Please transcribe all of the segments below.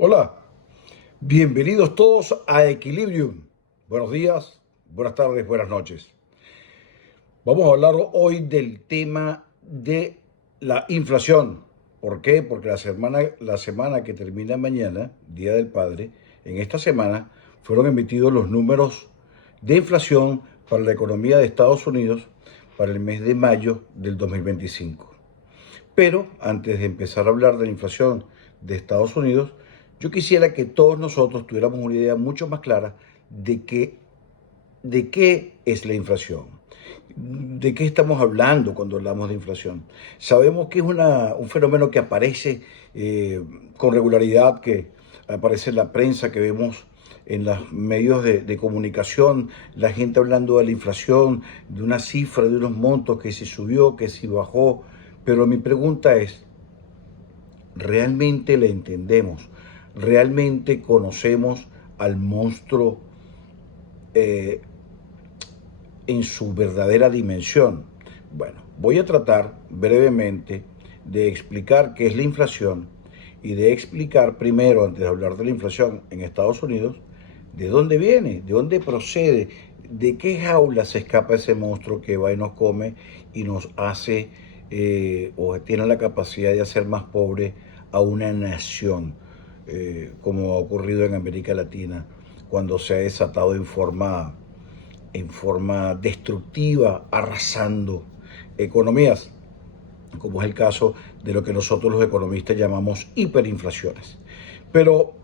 Hola, bienvenidos todos a Equilibrium. Buenos días, buenas tardes, buenas noches. Vamos a hablar hoy del tema de la inflación. ¿Por qué? Porque la semana que termina mañana, Día del Padre, en esta semana fueron emitidos los números de inflación para la economía de Estados Unidos para el mes de mayo del 2025. Pero antes de empezar a hablar de la inflación de Estados Unidos, yo quisiera que todos nosotros tuviéramos una idea mucho más clara de qué es la inflación. ¿De qué estamos hablando cuando hablamos de inflación? Sabemos que es un fenómeno que aparece con regularidad, que aparece en la prensa, que vemos en los medios de comunicación, la gente hablando de la inflación, de una cifra, de unos montos, que si subió, que si bajó. Pero mi pregunta es, ¿realmente le entendemos? ¿Realmente conocemos al monstruo eh, en su verdadera dimensión? Bueno, voy a tratar brevemente de explicar qué es la inflación y de explicar primero, antes de hablar de la inflación en Estados Unidos, de dónde viene, de dónde procede, de qué jaula se escapa ese monstruo que va y nos come y nos hace o tiene la capacidad de hacer más pobre a una nación, como ha ocurrido en América Latina cuando se ha desatado en forma destructiva, arrasando economías, como es el caso de lo que nosotros los economistas llamamos hiperinflaciones. Pero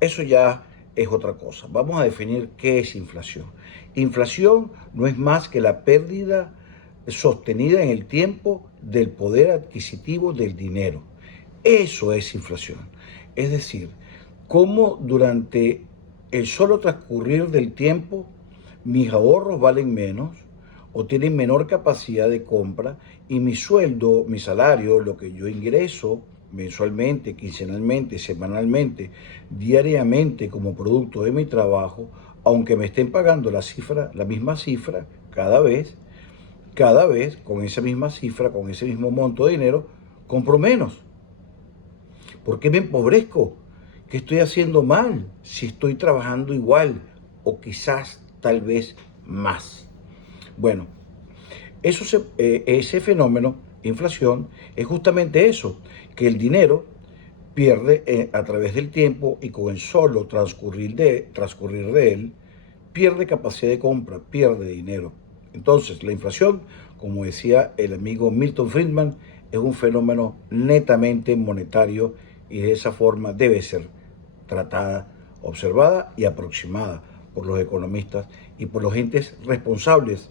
eso ya es otra cosa. Vamos a definir qué es inflación. Inflación no es más que la pérdida sostenida en el tiempo del poder adquisitivo del dinero. Eso es inflación. Es decir, cómo durante el solo transcurrir del tiempo mis ahorros valen menos o tienen menor capacidad de compra y mi sueldo, mi salario, lo que yo ingreso mensualmente, quincenalmente, semanalmente, diariamente como producto de mi trabajo, aunque me estén pagando la misma cifra cada vez con esa misma cifra, con ese mismo monto de dinero, compro menos. ¿Por qué me empobrezco? ¿Qué estoy haciendo mal si estoy trabajando igual o quizás tal vez más? Bueno, ese fenómeno, inflación, es justamente eso, que el dinero pierde a través del tiempo y con el solo transcurrir de él, pierde capacidad de compra, pierde dinero. Entonces, la inflación, como decía el amigo Milton Friedman, es un fenómeno netamente monetario y de esa forma debe ser tratada, observada y aproximada por los economistas y por los entes responsables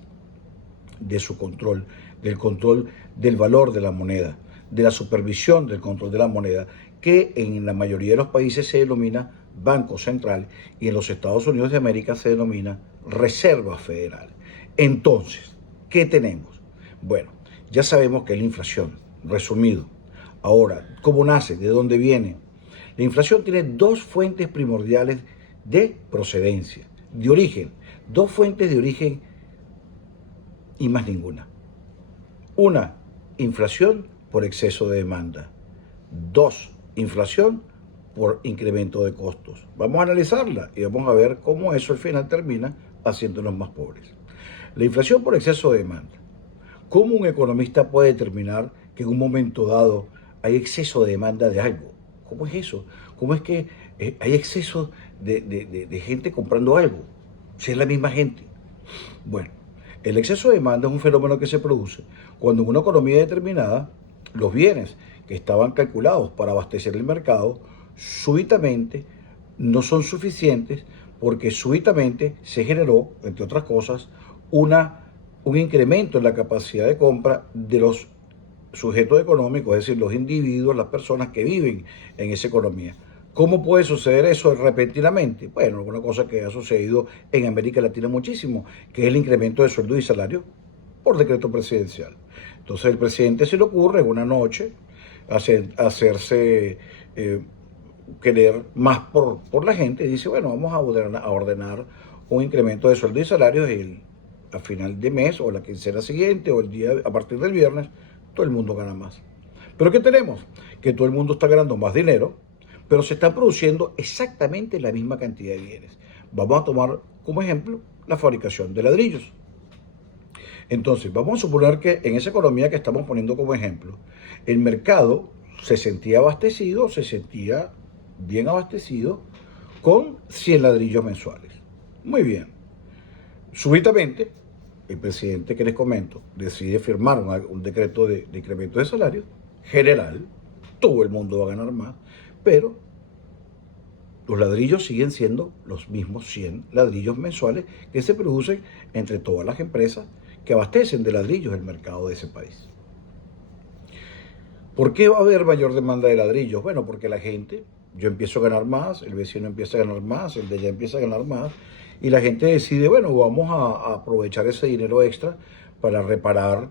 de su control, del control del valor de la moneda, de la supervisión del control de la moneda, que en la mayoría de los países se denomina Banco Central y en los Estados Unidos de América se denomina Reserva Federal. Entonces, ¿qué tenemos? Bueno, ya sabemos que es la inflación, resumido. Ahora, ¿cómo nace? ¿De dónde viene? La inflación tiene dos fuentes primordiales de procedencia, de origen, dos fuentes de origen y más ninguna. Una, inflación por exceso de demanda. Dos, inflación por incremento de costos. Vamos a analizarla y vamos a ver cómo eso al final termina haciéndonos más pobres. La inflación por exceso de demanda. ¿Cómo un economista puede determinar que en un momento dado hay exceso de demanda de algo? ¿Cómo es eso? ¿Cómo es que hay exceso de gente comprando algo? Si es la misma gente. Bueno, el exceso de demanda es un fenómeno que se produce cuando en una economía determinada los bienes que estaban calculados para abastecer el mercado súbitamente no son suficientes porque súbitamente se generó, entre otras cosas, un incremento en la capacidad de compra de los sujetos económicos, es decir, los individuos, las personas que viven en esa economía. ¿Cómo puede suceder eso repentinamente? Bueno, una cosa que ha sucedido en América Latina muchísimo, que es el incremento de sueldos y salarios por decreto presidencial. Entonces el presidente se le ocurre en una noche hacerse querer más por la gente y dice, bueno, vamos a ordenar un incremento de sueldos y salarios a final de mes o la quincena siguiente o el día a partir del viernes, todo el mundo gana más. Pero ¿qué tenemos? Que todo el mundo está ganando más dinero pero se están produciendo exactamente la misma cantidad de bienes. Vamos a tomar como ejemplo la fabricación de ladrillos. Entonces, vamos a suponer que en esa economía que estamos poniendo como ejemplo, el mercado se sentía abastecido, se sentía bien abastecido con 100 ladrillos mensuales. Muy bien. Súbitamente, el presidente que les comento decide firmar un decreto de incremento de salario general. Todo el mundo va a ganar más, pero los ladrillos siguen siendo los mismos 100 ladrillos mensuales que se producen entre todas las empresas que abastecen de ladrillos el mercado de ese país. ¿Por qué va a haber mayor demanda de ladrillos? Bueno, porque la gente, yo empiezo a ganar más, el vecino empieza a ganar más, el de allá empieza a ganar más, y la gente decide, bueno, vamos a aprovechar ese dinero extra para reparar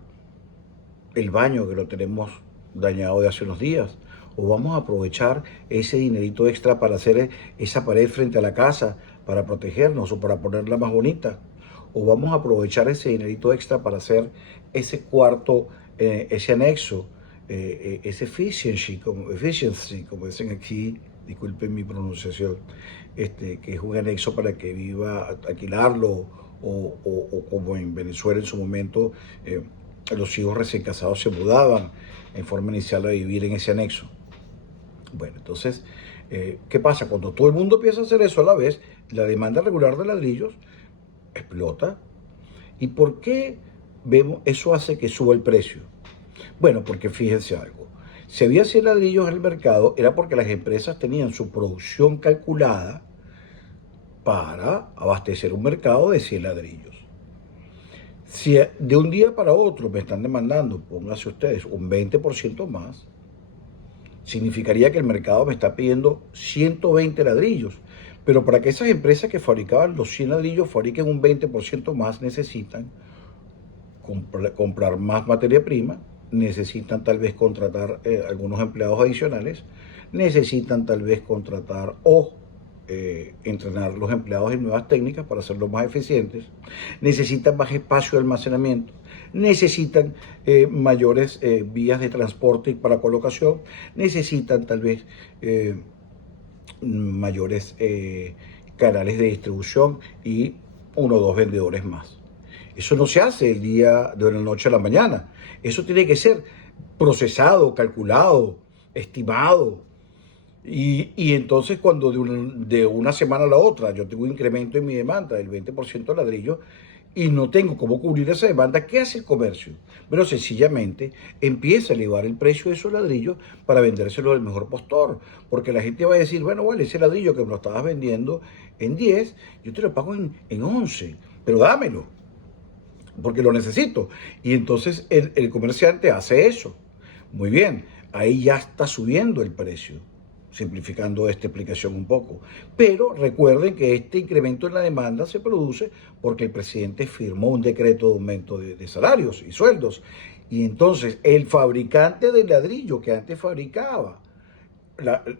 el baño que lo tenemos dañado de hace unos días, o vamos a aprovechar ese dinerito extra para hacer esa pared frente a la casa, para protegernos o para ponerla más bonita, o vamos a aprovechar ese dinerito extra para hacer ese cuarto, ese anexo, ese efficiency, como dicen aquí, disculpen mi pronunciación, que es un anexo para que viva, alquilarlo, o como en Venezuela en su momento, los hijos recién casados se mudaban en forma inicial a vivir en ese anexo. Bueno, entonces, ¿qué pasa? Cuando todo el mundo empieza a hacer eso a la vez, la demanda regular de ladrillos explota. ¿Y por qué vemos eso hace que suba el precio? Bueno, porque fíjense algo. Si había 100 ladrillos en el mercado, era porque las empresas tenían su producción calculada para abastecer un mercado de 100 ladrillos. Si de un día para otro me están demandando, pónganse ustedes, un 20% más, significaría que el mercado me está pidiendo 120 ladrillos. Pero para que esas empresas que fabricaban los 100 ladrillos fabriquen un 20% más, necesitan comprar más materia prima, necesitan tal vez contratar algunos empleados adicionales, necesitan tal vez contratar o entrenar los empleados en nuevas técnicas para hacerlos más eficientes, necesitan más espacio de almacenamiento, necesitan mayores vías de transporte para colocación, necesitan tal vez mayores canales de distribución y uno o dos vendedores más. Eso no se hace el día de la noche a la mañana. Eso tiene que ser procesado, calculado, estimado. Y entonces cuando de una semana a la otra yo tengo un incremento en mi demanda del 20% de ladrillo y no tengo cómo cubrir esa demanda, ¿qué hace el comercio? Bueno, sencillamente empieza a elevar el precio de esos ladrillos para vendérselo al mejor postor, porque la gente va a decir, bueno, vale, ese ladrillo que me lo estabas vendiendo en 10, yo te lo pago en 11, pero dámelo, porque lo necesito. Y entonces el comerciante hace eso. Muy bien, ahí ya está subiendo el precio, simplificando esta explicación un poco. Pero recuerden que este incremento en la demanda se produce porque el presidente firmó un decreto de aumento de salarios y sueldos. Y entonces el fabricante del ladrillo que antes fabricaba,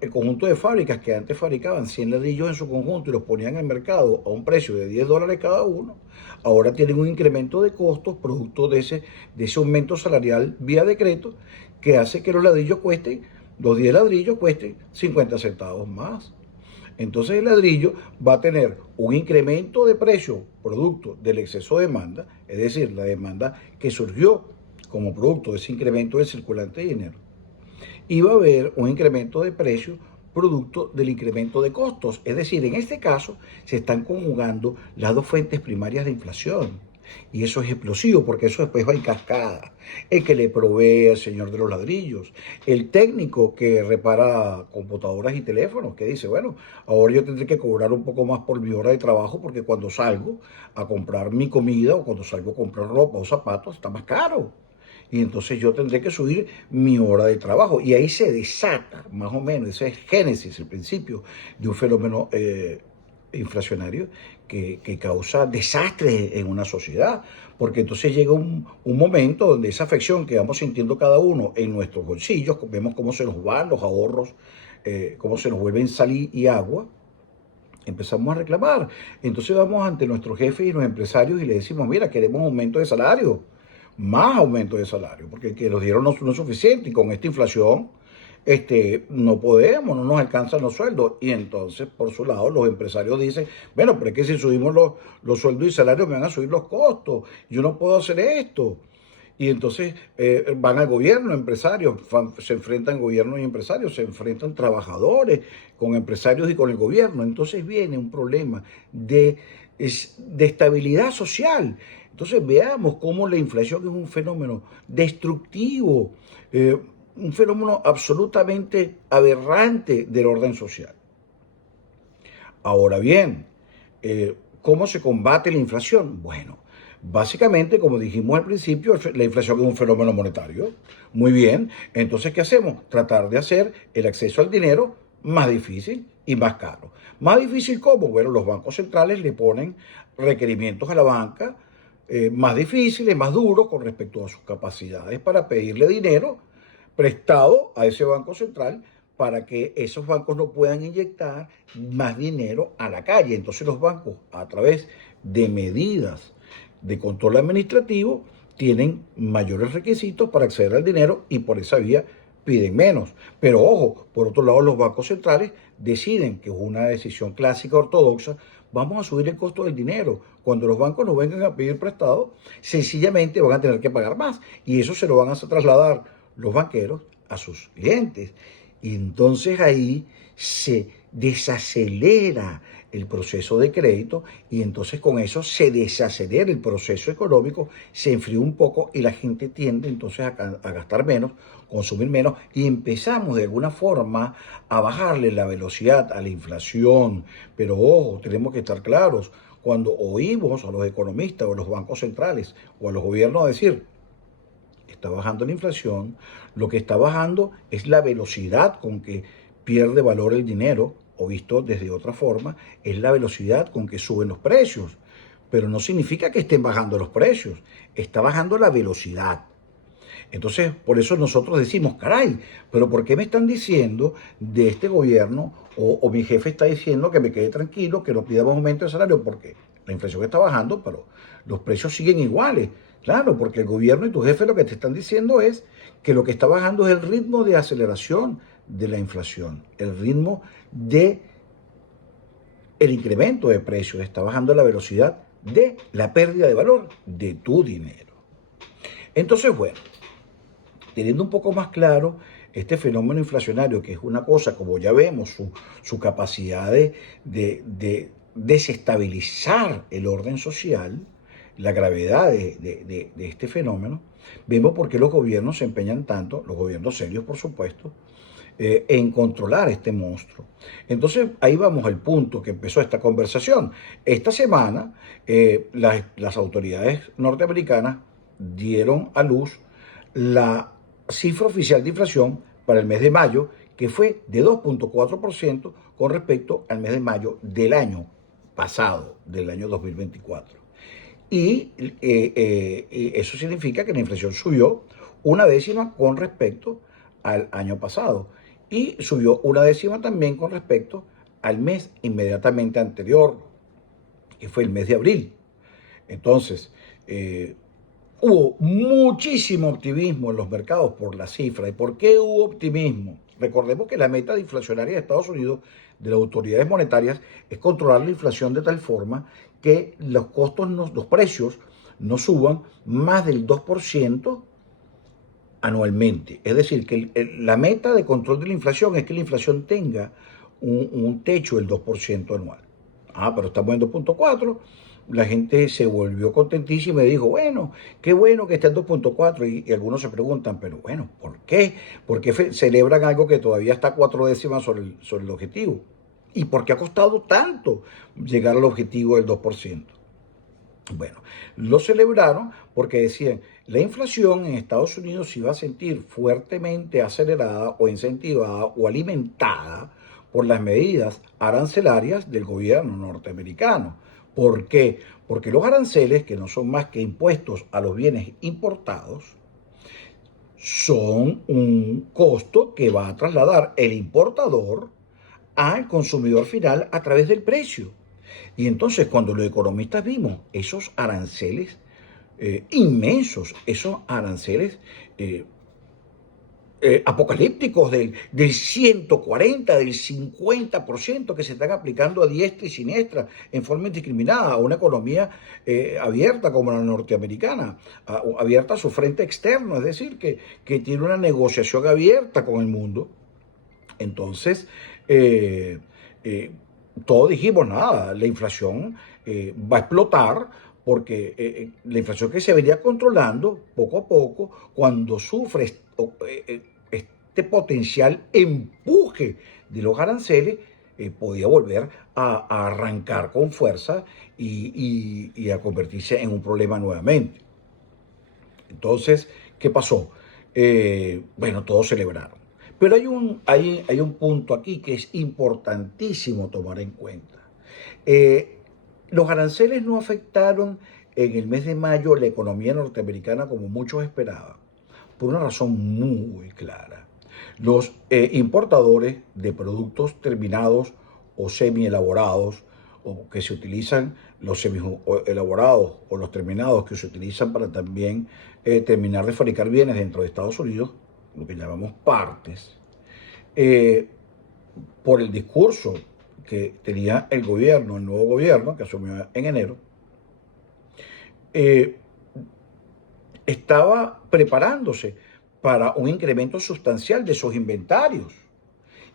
el conjunto de fábricas que antes fabricaban 100 ladrillos en su conjunto y los ponían en el mercado a un precio de $10 cada uno, ahora tienen un incremento de costos producto de ese aumento salarial vía decreto que hace que los ladrillos cuesten, los 10 ladrillos cuesten 50 centavos más. Entonces el ladrillo va a tener un incremento de precio producto del exceso de demanda, es decir, la demanda que surgió como producto de ese incremento del circulante de dinero. Y va a haber un incremento de precio producto del incremento de costos. Es decir, en este caso se están conjugando las dos fuentes primarias de inflación. Y eso es explosivo porque eso después va en cascada. El que le provee al señor de los ladrillos, el técnico que repara computadoras y teléfonos, que dice, bueno, ahora yo tendré que cobrar un poco más por mi hora de trabajo porque cuando salgo a comprar mi comida o cuando salgo a comprar ropa o zapatos está más caro. Y entonces yo tendré que subir mi hora de trabajo. Y ahí se desata, más o menos, ese es génesis, el principio de un fenómeno inflacionario que causa desastre en una sociedad. Porque entonces llega un momento donde esa afección que vamos sintiendo cada uno en nuestros bolsillos, vemos cómo se nos van los ahorros, cómo se nos vuelven sal y agua, empezamos a reclamar. Entonces vamos ante nuestros jefes y los empresarios y le decimos, mira, queremos aumento de salario, más aumento de salario, porque el que nos dieron no es suficiente y con esta inflación no podemos, no nos alcanzan los sueldos. Y entonces, por su lado, los empresarios dicen, bueno, pero es que si subimos los sueldos y salarios me van a subir los costos, yo no puedo hacer esto. Y entonces van al gobierno, empresarios, se enfrentan gobiernos y empresarios, se enfrentan trabajadores con empresarios y con el gobierno. Entonces viene un problema de estabilidad social. Entonces veamos cómo la inflación es un fenómeno destructivo, un fenómeno absolutamente aberrante del orden social. Ahora bien, ¿cómo se combate la inflación? Bueno, básicamente, como dijimos al principio, la inflación es un fenómeno monetario. Muy bien, entonces, ¿qué hacemos? Tratar de hacer el acceso al dinero más difícil y más caro. ¿Más difícil cómo? Bueno, los bancos centrales le ponen requerimientos a la banca más difíciles, más duros con respecto a sus capacidades para pedirle dinero prestado a ese banco central para que esos bancos no puedan inyectar más dinero a la calle. Entonces los bancos, a través de medidas de control administrativo, tienen mayores requisitos para acceder al dinero y por esa vía piden menos. Pero ojo, por otro lado, los bancos centrales deciden, que es una decisión clásica ortodoxa, vamos a subir el costo del dinero. Cuando los bancos nos vengan a pedir prestado, sencillamente van a tener que pagar más y eso se lo van a trasladar los banqueros a sus clientes. Y entonces ahí se desacelera el proceso de crédito y entonces con eso se desacelera el proceso económico, se enfría un poco y la gente tiende entonces a gastar menos, consumir menos y empezamos de alguna forma a bajarle la velocidad a la inflación. Pero ojo, tenemos que estar claros, cuando oímos a los economistas o a los bancos centrales o a los gobiernos decir está bajando la inflación, lo que está bajando es la velocidad con que pierde valor el dinero, o visto desde otra forma, es la velocidad con que suben los precios. Pero no significa que estén bajando los precios, está bajando la velocidad. Entonces, por eso nosotros decimos, caray, pero ¿por qué me están diciendo de este gobierno o mi jefe está diciendo que me quede tranquilo, que no pidamos aumento de salario? Porque la inflación está bajando, pero los precios siguen iguales. Claro, porque el gobierno y tu jefe lo que te están diciendo es que lo que está bajando es el ritmo de aceleración de la inflación, el ritmo de el incremento de precios, está bajando la velocidad de la pérdida de valor de tu dinero. Entonces, bueno, teniendo un poco más claro este fenómeno inflacionario, que es una cosa, como ya vemos, su capacidad de desestabilizar el orden social, la gravedad de este fenómeno, vemos por qué los gobiernos se empeñan tanto, los gobiernos serios por supuesto, en controlar este monstruo. Entonces ahí vamos al punto que empezó esta conversación. Esta semana las autoridades norteamericanas dieron a luz la cifra oficial de inflación para el mes de mayo, que fue de 2,4% con respecto al mes de mayo del año pasado, del año 2024. Y eso significa que la inflación subió una décima con respecto al año pasado y subió una décima también con respecto al mes inmediatamente anterior, que fue el mes de abril. Entonces, hubo muchísimo optimismo en los mercados por la cifra. ¿Y por qué hubo optimismo? Recordemos que la meta inflacionaria de Estados Unidos, de las autoridades monetarias, es controlar la inflación de tal forma que los costos, los precios, no suban más del 2% anualmente. Es decir, que la meta de control de la inflación es que la inflación tenga un techo del 2% anual. Pero estamos en 2,4. La gente se volvió contentísima y dijo, bueno, qué bueno que está en 2,4. Y algunos se preguntan, pero bueno, ¿por qué? ¿Por qué celebran algo que todavía está 4 décimas sobre el objetivo? ¿Y por qué ha costado tanto llegar al objetivo del 2%? Bueno, lo celebraron porque decían, la inflación en Estados Unidos se iba a sentir fuertemente acelerada o incentivada o alimentada por las medidas arancelarias del gobierno norteamericano. ¿Por qué? Porque los aranceles, que no son más que impuestos a los bienes importados, son un costo que va a trasladar el importador al consumidor final a través del precio. Y entonces cuando los economistas vimos esos aranceles inmensos, esos aranceles apocalípticos del 140, del 50% que se están aplicando a diestra y siniestra en forma indiscriminada a una economía abierta como la norteamericana, abierta a su frente externo, es decir, que tiene una negociación abierta con el mundo. Entonces, eh, eh, todos dijimos, nada, la inflación va a explotar porque la inflación que se venía controlando poco a poco, cuando sufre este potencial empuje de los aranceles, podía volver a arrancar con fuerza y a convertirse en un problema nuevamente. Entonces, ¿qué pasó? Bueno, todos celebraron. Pero hay un punto aquí que es importantísimo tomar en cuenta. Eh, los aranceles no afectaron en el mes de mayo la economía norteamericana como muchos esperaban, por una razón muy clara. Los importadores de productos terminados o semi-elaborados, o que se utilizan, los semi-elaborados o los terminados que se utilizan para también terminar de fabricar bienes dentro de Estados Unidos, lo que llamamos partes, eh, por el discurso que tenía el gobierno, el nuevo gobierno que asumió en enero, eh, estaba preparándose para un incremento sustancial de sus inventarios.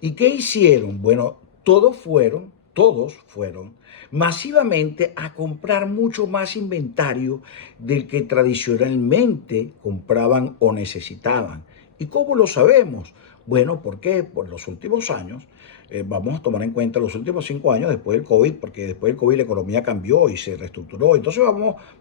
¿Y qué hicieron? Bueno, todos fueron masivamente a comprar mucho más inventario del que tradicionalmente compraban o necesitaban. ¿Y cómo lo sabemos? Bueno, ¿por qué? Por los últimos años, vamos a tomar en cuenta los últimos 5 años después del COVID, porque después del COVID la economía cambió y se reestructuró. Entonces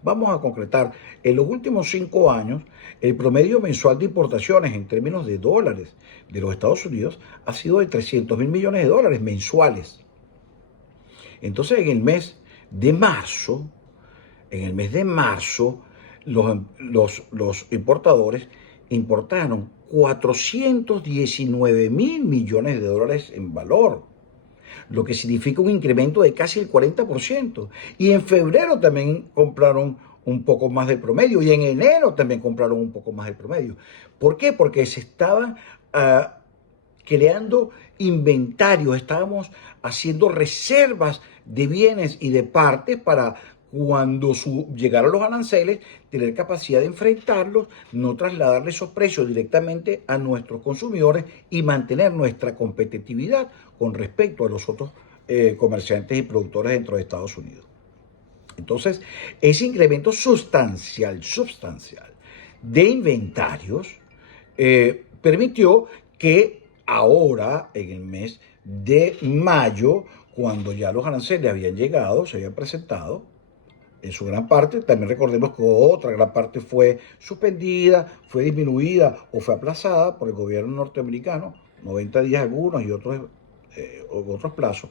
vamos a concretar, en los últimos 5 años, el promedio mensual de importaciones en términos de dólares de los Estados Unidos ha sido de 300 mil millones de dólares mensuales. Entonces, en el mes de marzo, los importadores importaron 419 mil millones de dólares en valor, lo que significa un incremento de casi el 40%. Y en febrero también compraron un poco más del promedio y en enero también compraron un poco más del promedio. ¿Por qué? Porque se estaban creando inventarios, estábamos haciendo reservas de bienes y de partes para cuando llegaron los aranceles, tener capacidad de enfrentarlos, no trasladarle esos precios directamente a nuestros consumidores y mantener nuestra competitividad con respecto a los otros comerciantes y productores dentro de Estados Unidos. Entonces, ese incremento sustancial de inventarios permitió que ahora, en el mes de mayo, cuando ya los aranceles habían llegado, se habían presentado, en su gran parte, también recordemos que otra gran parte fue suspendida, fue disminuida o fue aplazada por el gobierno norteamericano, 90 días algunos y otros plazos.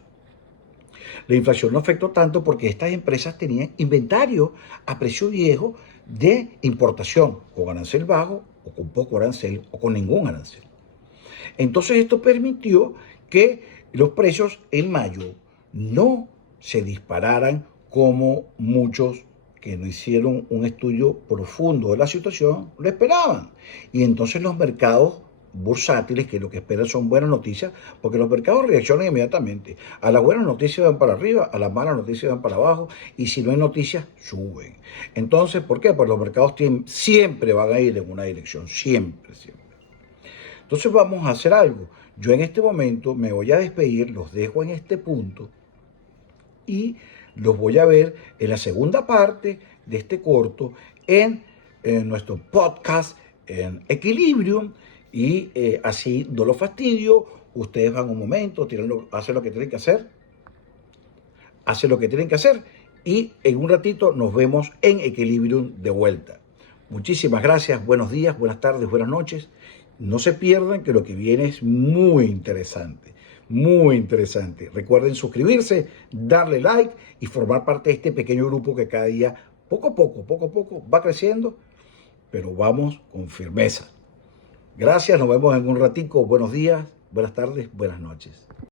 La inflación no afectó tanto porque estas empresas tenían inventario a precio viejo de importación, con arancel bajo o con poco arancel o con ningún arancel. Entonces esto permitió que los precios en mayo no se dispararan como muchos que no hicieron un estudio profundo de la situación lo esperaban. Y entonces los mercados bursátiles, que lo que esperan son buenas noticias, porque los mercados reaccionan inmediatamente. A las buenas noticias van para arriba, a las malas noticias van para abajo, y si no hay noticias, suben. Entonces, ¿por qué? Pues los mercados siempre van a ir en una dirección, siempre. Entonces vamos a hacer algo. Yo en este momento me voy a despedir, los dejo en este punto y los voy a ver en la segunda parte de este corto en nuestro podcast en Equilibrium y así no lo fastidio. Ustedes van un momento, hacen lo que tienen que hacer, y en un ratito nos vemos en Equilibrium de vuelta. Muchísimas gracias, buenos días, buenas tardes, buenas noches. No se pierdan que lo que viene es muy interesante, muy interesante. Recuerden suscribirse, darle like y formar parte de este pequeño grupo que cada día, poco a poco, va creciendo, pero vamos con firmeza. Gracias, nos vemos en un ratico. Buenos días, buenas tardes, buenas noches.